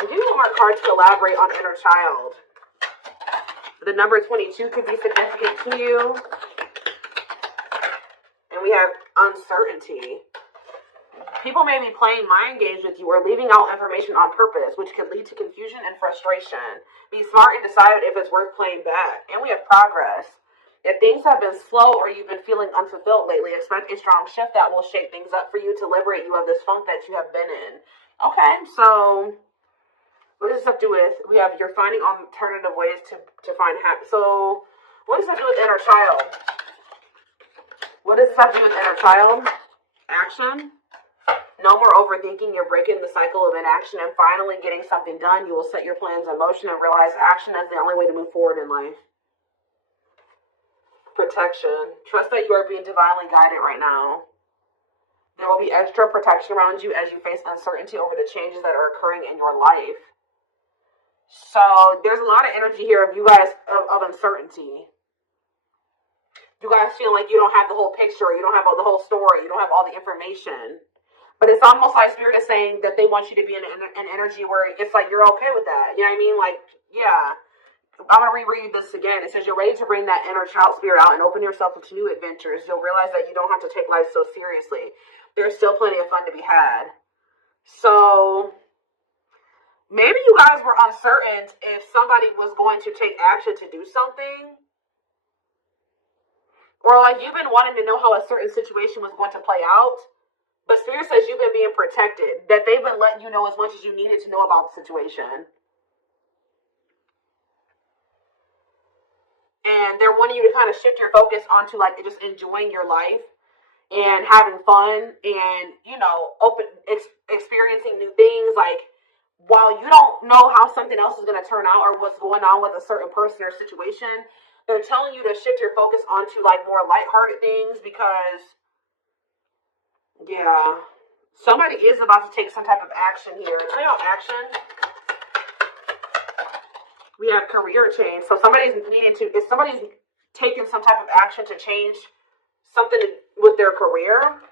Give me one more card to elaborate on inner child. The number 22 could be significant to you. And we have uncertainty. People may be playing mind games with you or leaving out information on purpose, which could lead to confusion and frustration. Be smart and decide if it's worth playing back. And we have progress. If things have been slow or you've been feeling unfulfilled lately, expect a strong shift that will shake things up for you to liberate you of this funk that you have been in. Okay, so what does this have to do with? We have you're finding alternative ways to find happiness. So what does that do with inner child? What does this have to do with inner child? Action. No more overthinking. You're breaking the cycle of inaction and finally getting something done. You will set your plans in motion and realize action is the only way to move forward in life. Protection. Trust that you are being divinely guided right now. There will be extra protection around you as you face uncertainty over the changes that are occurring in your life. So there's a lot of energy here of you guys of uncertainty. You guys feel like you don't have the whole picture. You don't have the whole story. You don't have all the information. But it's almost like Spirit is saying that they want you to be in an energy where it's like you're okay with that. You know what I mean? Like, yeah. I'm going to reread this again. It says you're ready to bring that inner child spirit out and open yourself to new adventures. You'll realize that you don't have to take life so seriously. There's still plenty of fun to be had. So maybe you guys were uncertain if somebody was going to take action to do something. Or like you've been wanting to know how a certain situation was going to play out. But Spirit says you've been being protected. That they've been letting you know as much as you needed to know about the situation. And they're wanting you to kind of shift your focus onto like just enjoying your life. And having fun. And, you know, experiencing new things. Like, while you don't know how something else is going to turn out. Or what's going on with a certain person or situation. They're telling you to shift your focus onto like more lighthearted things. Because yeah, somebody is about to take some type of action here. Tell y'all action. We have career change. So somebody's if somebody's taking some type of action to change something with their career,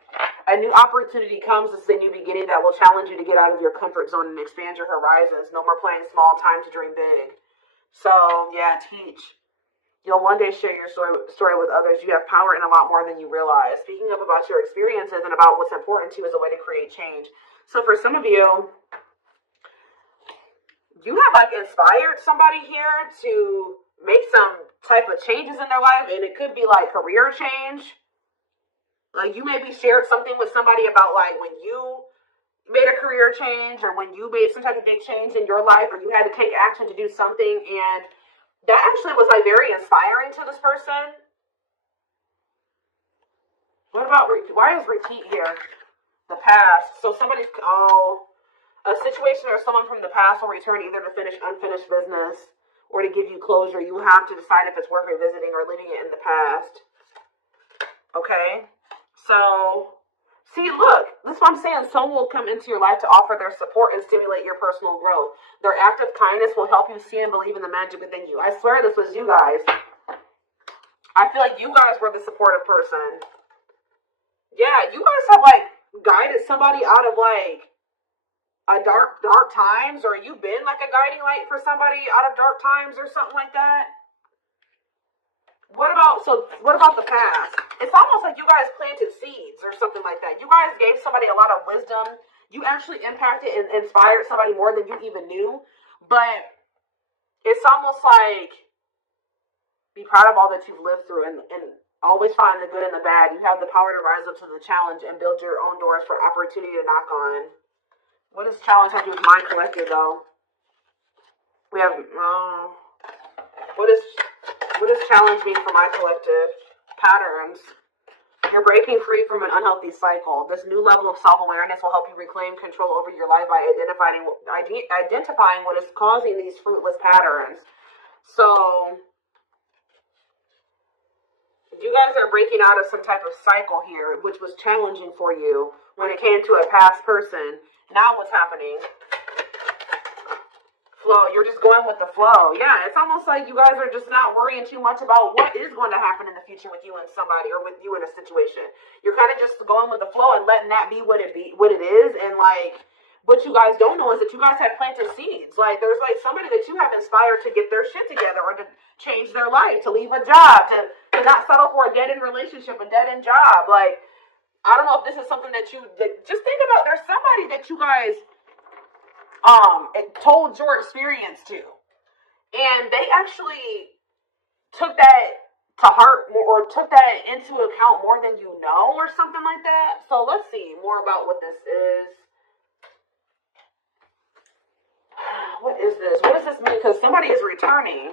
a new opportunity comes. This is a new beginning that will challenge you to get out of your comfort zone and expand your horizons. No more playing small, time to dream big. So yeah, teach. You'll one day share your story with others. You have power in a lot more than you realize. Speaking up about your experiences and about what's important to you is a way to create change. So for some of you, you have like inspired somebody here to make some type of changes in their life. And it could be like career change. Like you maybe shared something with somebody about like when you made a career change or when you made some type of big change in your life or you had to take action to do something, and that actually was like very inspiring to this person. What about, why is repeat here? The past. So somebody's, a situation or someone from the past will return either to finish unfinished business or to give you closure. You have to decide if it's worth revisiting or leaving it in the past. Okay? So, see, look, this is what I'm saying. Someone will come into your life to offer their support and stimulate your personal growth. Their act of kindness will help you see and believe in the magic within you. I swear this was you guys. I feel like you guys were the supportive person. Yeah, you guys have, like, guided somebody out of, like, a dark times, or you've been, like, a guiding light for somebody out of dark times or something like that. What about the past? It's almost like you guys planted seeds or something like that. You guys gave somebody a lot of wisdom. You actually impacted and inspired somebody more than you even knew. But it's almost like be proud of all that you've lived through and always find the good and the bad. You have the power to rise up to the challenge and build your own doors for opportunity to knock on. What does challenge have to do with mind collective, though? We have, what does challenge mean for my collective? Patterns. You're breaking free from an unhealthy cycle. This new level of self-awareness will help you reclaim control over your life by identifying what is causing these fruitless patterns. So, you guys are breaking out of some type of cycle here, which was challenging for you when it came to a past person. Now what's happening? Flow. You're just going with the flow. Yeah, it's almost like you guys are just not worrying too much about what is going to happen in the future with you and somebody or with you in a situation. You're kind of just going with the flow and letting that be what it is, and like what you guys don't know is that you guys have planted seeds. Like, there's like somebody that you have inspired to get their shit together or to change their life, to leave a job, to not settle for a dead-end relationship, a dead-end job. Like, I don't know if this is something that just think about. There's somebody that you guys told your experience to, and they actually took that to heart more, or took that into account more than you know, or something like that. So let's see more about what this is. What is this? What does this mean? Because somebody is returning.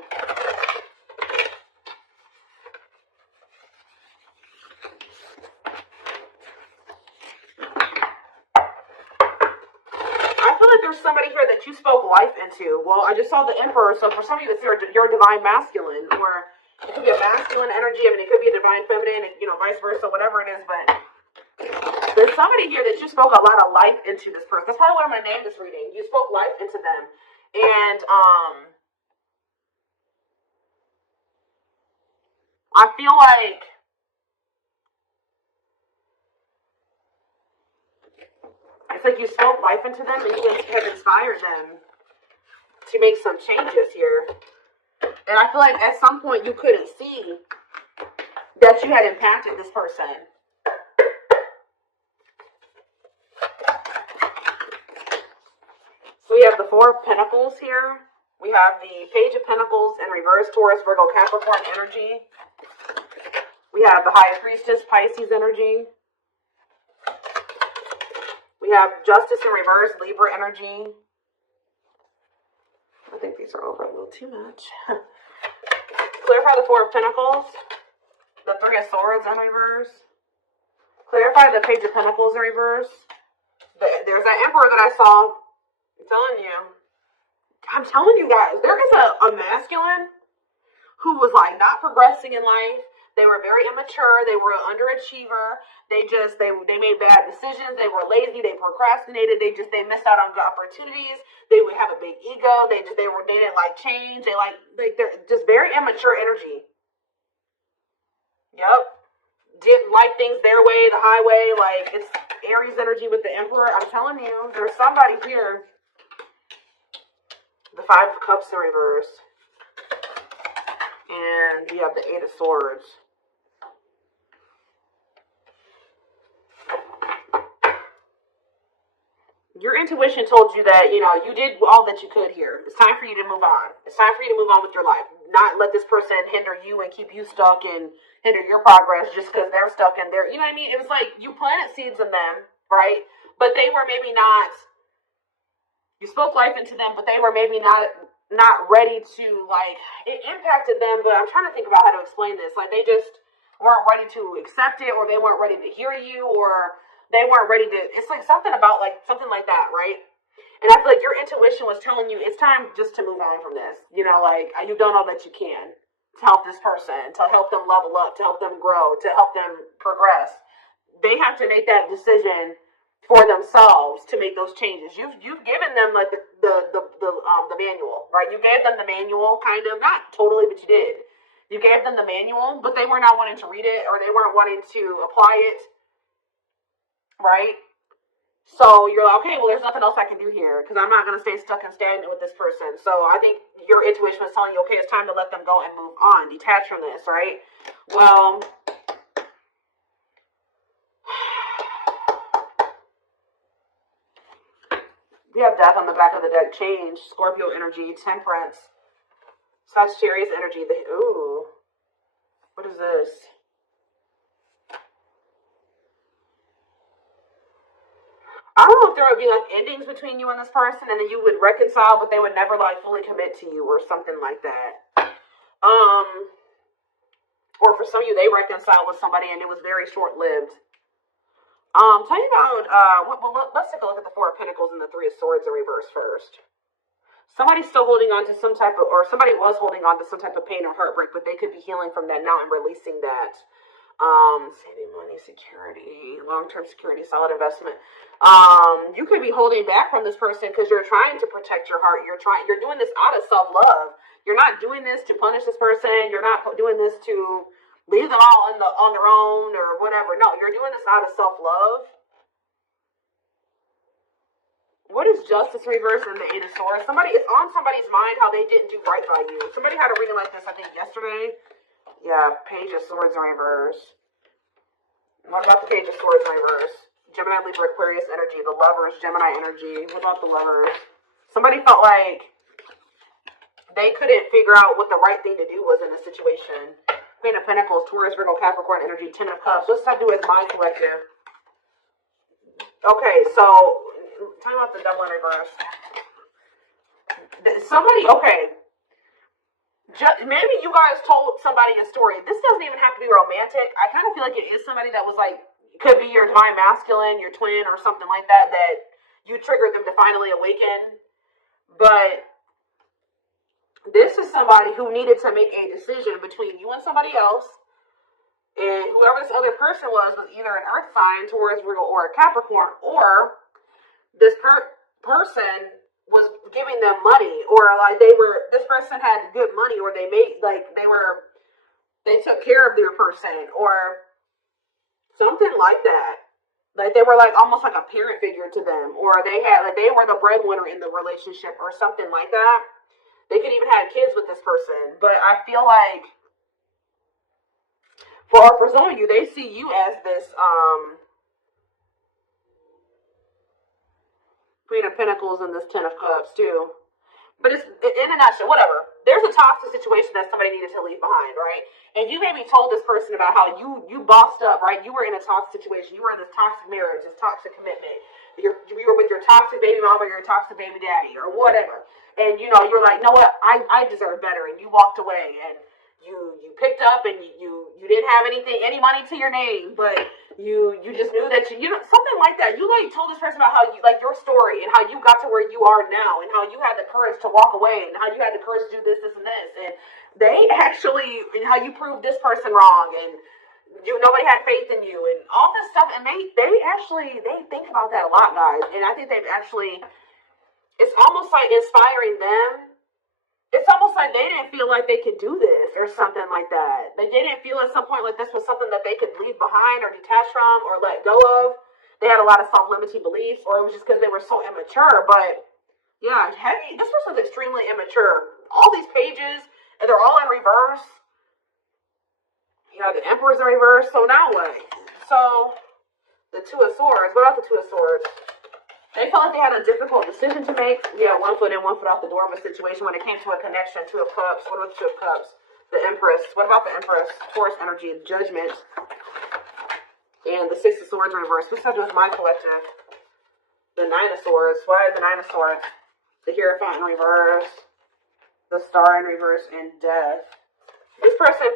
I feel like there's somebody here that you spoke life into. Well, I just saw the Emperor, so for some of you, it's your divine masculine, or it could be a masculine energy. I mean, it could be a divine feminine, and, vice versa, whatever it is, but there's somebody here that you spoke a lot of life into this person. That's probably why I'm going to name this reading. You spoke life into them. And I feel like it's like you spoke life into them and you have inspired them to make some changes here. And I feel like at some point you couldn't see that you had impacted this person. So we have the Four of Pentacles here. We have the Page of Pentacles in reverse, Taurus, Virgo, Capricorn energy. We have the High Priestess, Pisces energy. We have Justice in reverse, Libra energy. I think these are over a little too much. Clarify the Four of Pentacles. The Three of Swords in reverse. Clarify the Page of Pentacles in reverse. There's that Emperor that I saw. I'm telling you guys, there is a masculine who was like not progressing in life. They were very immature. They were an underachiever. They made bad decisions. They were lazy. They procrastinated. They missed out on good opportunities. They would have a big ego. They didn't like change. They're just very immature energy. Yep. Didn't like things their way, the highway. Like, it's Aries energy with the Emperor. I'm telling you, there's somebody here. The Five of Cups in reverse. And you have the Eight of Swords. Your intuition told you that, you did all that you could here. It's time for you to move on. It's time for you to move on with your life. Not let this person hinder you and keep you stuck and hinder your progress just because they're stuck in there. You know what I mean? It was like you planted seeds in them, right? But they were maybe not... You spoke life into them, but they were maybe not ready to, like, it impacted them, but I'm trying to think about how to explain this. Like, they just weren't ready to accept it, or they weren't ready to hear you, or they weren't ready to, it's like something like that, right? And I feel like your intuition was telling you it's time just to move on from this. Like, you've done all that you can to help this person, to help them level up, to help them grow, to help them progress. They have to make that decision for themselves to make those changes. You've given them like the manual, right? You gave them the manual, kind of, not totally, but you did. You gave them the manual, but they were not wanting to read it, or they weren't wanting to apply it, right? So you're like, okay, well, there's nothing else I can do here because I'm not going to stay stuck and stagnant with this person. So I think your intuition was telling you, okay, it's time to let them go and move on, detach from this, right? Well, we have Death on the back of the deck. Change, Scorpio energy, Temperance, Sagittarius energy. Ooh, what is this? I don't know if there would be like endings between you and this person, and then you would reconcile, but they would never like fully commit to you or something like that. Or for some of you, they reconciled with somebody and it was very short-lived. Tell you about, let's take a look at the Four of Pentacles and the Three of Swords in reverse first. Somebody's still holding on to some type of, or somebody was holding on to some type of pain or heartbreak, but they could be healing from that now and releasing that. Saving money, security, long-term security, solid investment. You could be holding back from this person because you're trying to protect your heart. You're doing this out of self-love. You're not doing this to punish this person. You're not doing this to leave them all on their own or whatever. No, you're doing this out of self-love. What is justice reverse and the Eight of Swords? It's on somebody's mind how they didn't do right by you. Somebody had a reading like this, I think, yesterday. Yeah, Page of Swords in reverse. What about the Page of Swords in reverse? Gemini, Libra, Aquarius energy. The Lovers, Gemini energy. What about the Lovers? Somebody felt like they couldn't figure out what the right thing to do was in this situation. Queen of Pentacles, Taurus, Virgo, Capricorn energy. Ten of Cups. What's that do with my collective? Okay, so tell me about the Devil in reverse. Maybe you guys told somebody a story. This doesn't even have to be romantic. I kind of feel like it is somebody that was like, could be your divine masculine, your twin, or something like that, that you triggered them to finally awaken. But this is somebody who needed to make a decision between you and somebody else. And whoever this other person was either an earth sign, Taurus, Virgo, or a Capricorn, or this person was giving them money, or like this person had good money, or they took care of their person, or something like that. Like they were like almost like a parent figure to them, or they were the breadwinner in the relationship, or something like that. They could even have kids with this person, but I feel like for some of you, they see you as this Queen of Pentacles and this Ten of Cups too. But it's in a nutshell, whatever. There's a toxic situation that somebody needed to leave behind, right? And you maybe told this person about how you bossed up, right? You were in a toxic situation. You were in this toxic marriage, this toxic commitment. You were with your toxic baby mama, your toxic baby daddy, or whatever. And you were like, you know what? I deserve better. And you walked away, and you picked up, and you didn't have any money to your name, but you just knew that you something like that. You like told this person about how you like your story and how you got to where you are now, and how you had the courage to walk away, and how you had the courage to do this, and this, and they actually, and how you proved this person wrong, and nobody had faith in you, and all this stuff, and they think about that a lot, guys, and I think they've actually, it's almost like inspiring them. It's almost like they didn't feel like they could do this or something like that. They didn't feel at some point like this was something that they could leave behind or detach from or let go of. They had a lot of self-limiting beliefs, or it was just because they were so immature. But yeah, this person's extremely immature. All these pages, and they're all in reverse. You know, the Emperor's in reverse. So now what? So the Two of Swords. What about the Two of Swords? They felt like they had a difficult decision to make. Yeah, 1 foot in, 1 foot out the door of a situation when it came to a connection. Two of Cups. What about the Two of Cups? The Empress. What about the Empress? Taurus energy, Judgment. And the Six of Swords in reverse. What's that do with my collective? The Nine of Swords. Why is the Nine of Swords? The Hierophant in reverse. The Star in reverse. And Death. This person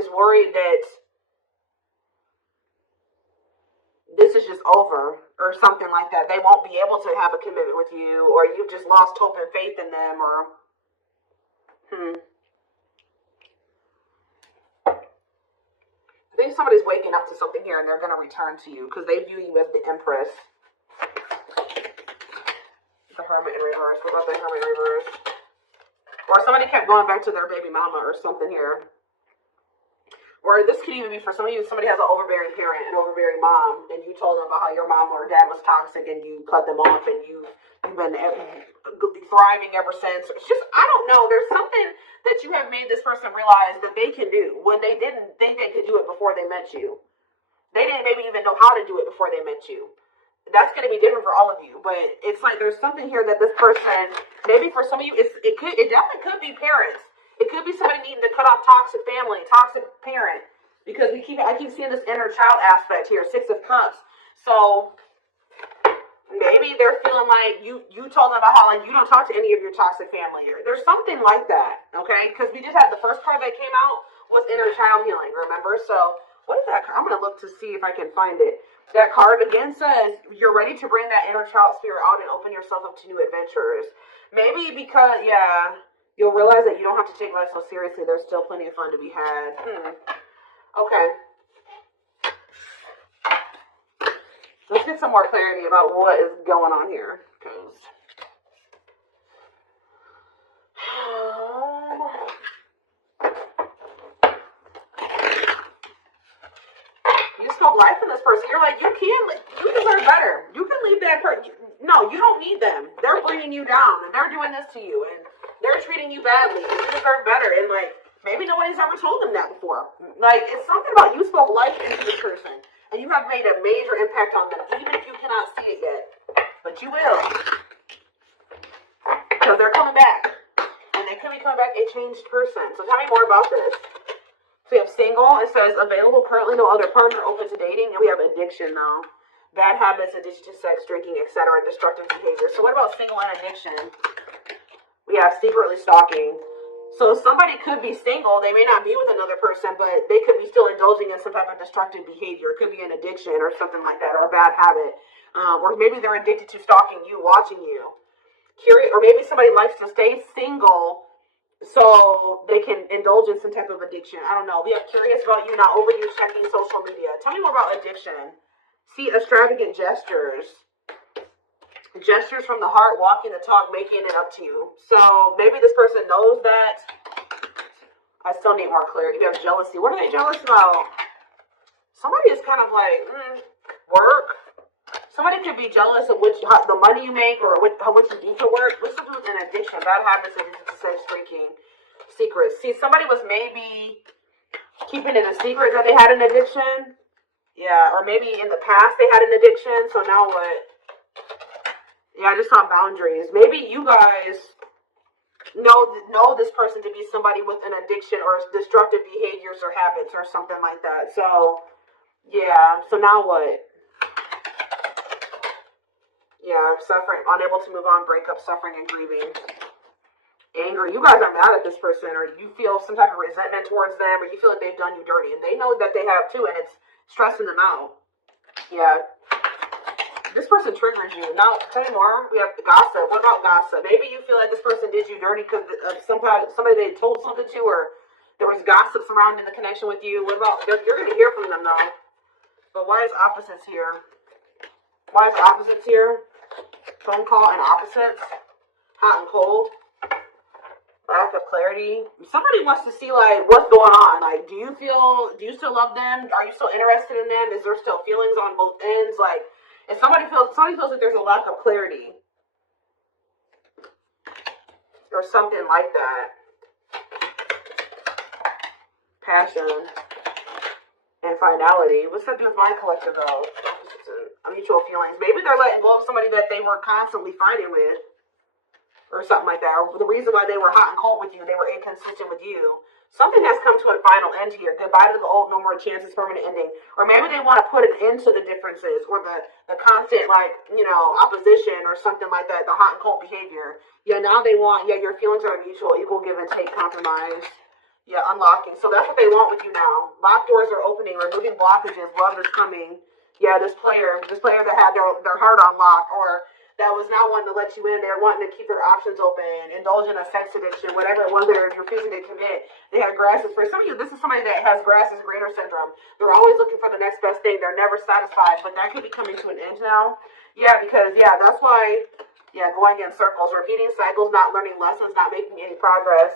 is worried that this is just over, or something like that. They won't be able to have a commitment with you, or you've just lost hope and faith in them, or I think somebody's waking up to something here, and they're going to return to you because they view you as the Empress. The Hermit in reverse. What about the Hermit in reverse? Or somebody kept going back to their baby mama or something here. Or this could even be for some of you, somebody has an overbearing parent, an overbearing mom, and you told them about how your mom or dad was toxic, and you cut them off, and you've been thriving ever since. It's just, I don't know, there's something that you have made this person realize that they can do when they didn't think they could do it before they met you. They didn't maybe even know how to do it before they met you. That's going to be different for all of you, but it's like there's something here that this person, maybe for some of you, it definitely could be parents. It could be somebody needing to cut off toxic family, toxic parent, because I keep seeing this inner child aspect here, Six of Cups. So maybe they're feeling like you told them about how like you don't talk to any of your toxic family here. There's something like that, okay? Because we just had the first card that came out was inner child healing, remember? So what is that card? I'm going to look to see if I can find it. That card again says you're ready to bring that inner child spirit out and open yourself up to new adventures. Maybe because, yeah, you'll realize that you don't have to take life so seriously. There's still plenty of fun to be had. Okay. Let's get some more clarity about what is going on here. You spoke life in this person. You're like, you deserve better. You can leave that person. No, you don't need them. They're bringing you down, and they're doing this to you, and they're treating you badly, and you deserve better. And like, maybe nobody's ever told them that before. Like, it's something about you spoke life into this person, and you have made a major impact on them, even if you cannot see it yet. But you will, because they're coming back, and they could be coming back a changed person. So tell me more about this. So we have single. It says available, currently no other partner, open to dating, and we have addiction now. Bad habits, addiction to sex, drinking, etc., destructive behavior. So what about single and addiction? We have secretly stalking. So somebody could be single. They may not be with another person, but they could be still indulging in some type of destructive behavior. It could be an addiction or something like that, or a bad habit. Or maybe they're addicted to stalking you, watching you. Curious, or maybe somebody likes to stay single so they can indulge in some type of addiction. I don't know. We have curious about you, not overuse checking social media. Tell me more about addiction. See, extravagant gestures. Gestures from the heart, walking the talk, making it up to you. So maybe this person knows that. I still need more clarity. We have jealousy. What are they jealous about? Somebody is kind of like, work. Somebody could be jealous of the money you make or how much you do for work. This is an addiction. Bad habits, addiction to sex, drinking, secrets. See, somebody was maybe keeping it a secret that they had an addiction. Yeah, or maybe in the past they had an addiction, so now what? Yeah, I just saw boundaries. Maybe you guys know this person to be somebody with an addiction or destructive behaviors or habits or something like that. So, yeah, so now what? Yeah, suffering, unable to move on, breakup, suffering, and grieving. Anger. You guys are mad at this person, or you feel some type of resentment towards them, or you feel like they've done you dirty, and they know that they have too, and it's stressing them out. Yeah. This person triggers you. Now, tell me more. We have gossip. What about gossip? Maybe you feel like this person did you dirty because of somebody they told something to, or there was gossip surrounding the connection with you. What about, you're going to hear from them, though. But why is opposites here? Why is opposites here? Phone call and opposites. Hot and cold. Lack of clarity. Somebody wants to see, like, what's going on. Like, do you still love them? Are you still interested in them? Is there still feelings on both ends? Like, if somebody feels like there's a lack of clarity or something like that. Passion and finality. What's that do with my collective, though? Mutual feelings. Maybe they're letting go of somebody that they were constantly fighting with. Or something like that. Or the reason why they were hot and cold with you, they were inconsistent with you. Something has come to a final end here. Goodbye to the old, no more chances, permanent ending. Or maybe they want to put an end to the differences or the constant, like, opposition or something like that, the hot and cold behavior. Yeah, now they want, your feelings are mutual, equal give and take, compromise. Yeah, unlocking. So that's what they want with you now. Locked doors are opening, removing blockages, love is coming. Yeah, this player that had their heart on lock, or that was not wanting to let you in. They're wanting to keep their options open, indulge in a sex addiction, whatever it was they're refusing to commit. They had grasses for some of you. This is somebody that has grass is greener syndrome. They're always looking for the next best thing. They're never satisfied, but that could be coming to an end now. Yeah, because that's why. Yeah, going in circles, repeating cycles, not learning lessons, not making any progress.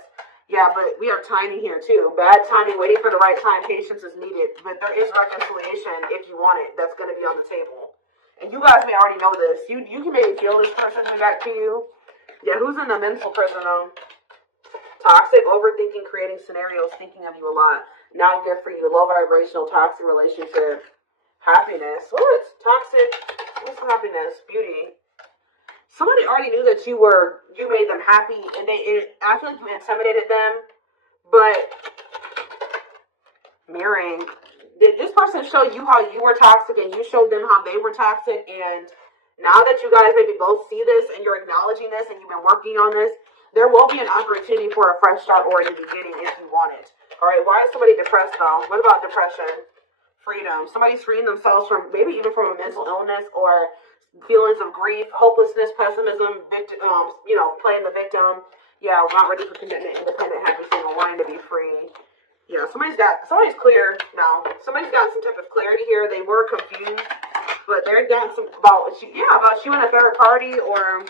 Yeah, but we have timing here too. Bad timing, waiting for the right time. Patience is needed, but there is reconciliation if you want it. That's going to be on the table. And you guys may already know this. You can maybe feel this person coming back to you. Yeah, who's in the mental prison though? Toxic, overthinking, creating scenarios, thinking of you a lot. Not good for you. Low vibrational, toxic relationship. Happiness. What's toxic? What's happiness? Beauty. Somebody already knew that you made them happy, and I feel like you intimidated them. But mirroring. Did this person show you how you were toxic and you showed them how they were toxic? And now that you guys maybe both see this and you're acknowledging this and you've been working on this, there will be an opportunity for a fresh start or a new beginning if you want it. All right, why is somebody depressed though? What about depression? Freedom. Somebody's freeing themselves from maybe even from a mental illness or feelings of grief, hopelessness, pessimism, victim, playing the victim. Yeah, not ready for commitment, independent, happy, single, wanting to be free. Yeah, somebody's clear now. Somebody's got some type of clarity here. They were confused, but they're got some about you and a third party, or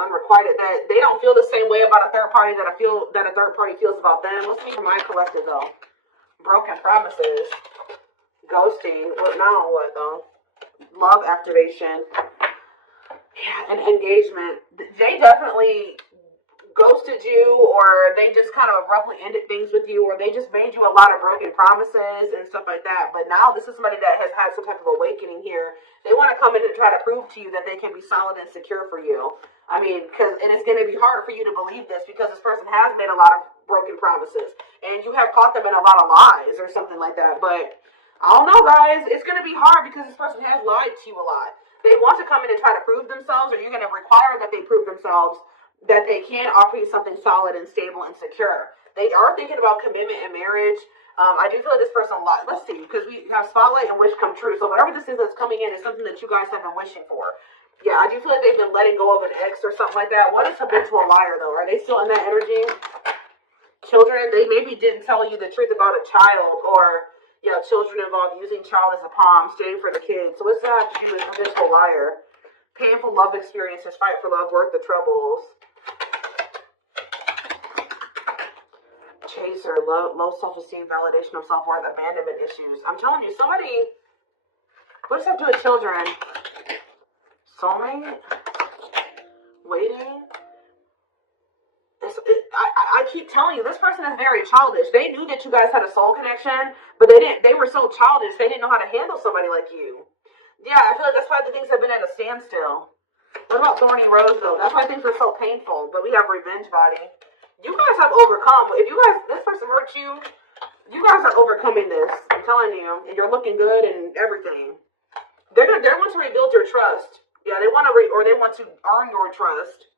unrequited. That they don't feel the same way about a third party that a third party feels about them. What's me for my collective though? Broken promises, ghosting. What now? What though? love activation, and engagement. They definitely ghosted you, or they just kind of abruptly ended things with you, or they just made you a lot of broken promises and stuff like that. But now this is somebody that has had some type of awakening here. They want to come in and try to prove to you that they can be solid and secure for you. I mean, and it's going to be hard for you to believe this because this person has made a lot of broken promises, and you have caught them in a lot of lies or something like that. But I don't know, guys. It's going to be hard because this person has lied to you a lot. They want to come in and try to prove themselves, or you're going to require that they prove themselves that they can offer you something solid and stable and secure. They are thinking about commitment and marriage. I do feel like this person, let's see, because we have spotlight and wish come true. So whatever this is that's coming in is something that you guys have been wishing for. Yeah, I do feel like they've been letting go of an ex or something like that. What is habitual liar, though? Are they still in that energy? Children, they maybe didn't tell you the truth about a child, or, yeah, children involved using child as a palm, staying for the kids. So what's that to do with habitual liar? Painful love experiences, fight for love, worth the troubles. Chaser, low self-esteem, validation of self-worth, abandonment issues. I'm telling you, somebody, what does that do with children? Soulmate? Waiting? I keep telling you, this person is very childish. They knew that you guys had a soul connection, but they were so childish, they didn't know how to handle somebody like you. Yeah, I feel like that's why the things have been at a standstill. What about Thorny Rose, though? That's why things were so painful, but we have Revenge Body. You guys have overcome. If you guys, this person hurt you, you guys are overcoming this. I'm telling you, and you're looking good and everything. They want to rebuild your trust. Yeah, they want to earn your trust.